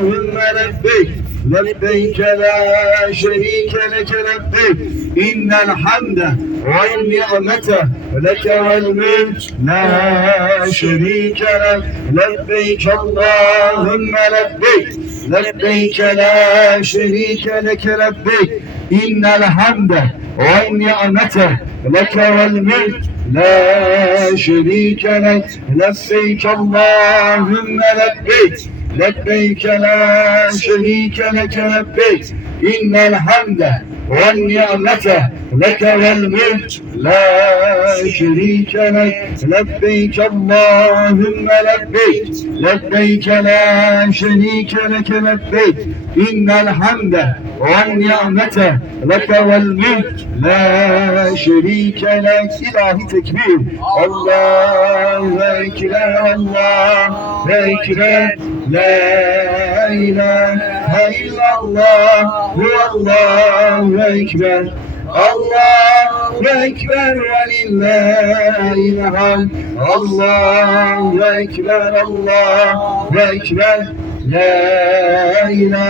اللهم لبيك لبيك لا شريك لك لبيك إن الحمد والنعمة لك والملك لا شريك لك لبيك اللهم لبيك لبيك لا شريك لك لبيك إن الحمد والنعمة لك والملك لا شريك لك لبيك اللهم لبيك لبيك لا شريك لك لبيك إن الحمد والنعمة لك والملك لا شريك لك لبيك اللهم لبيك لبيك لا شريك لك لبيك إن الحمد والنعمة لك والملك لا شريك لك. İlahi tekbir. Allahu Ekber, Allahu Ekber, La ilahe illallah, Allahu Ekber, Allahu Ekber ve lillahil hamd. Allahu Ekber, Allahu Ekber, La ilahe